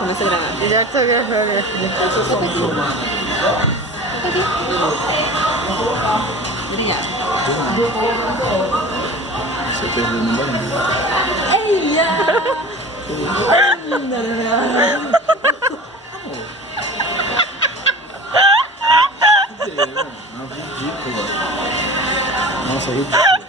Começa a gravar. Já que tô gravando. Obrigada. Você perdeu no banheiro. Eia! Ridículo. Nossa, ridículo.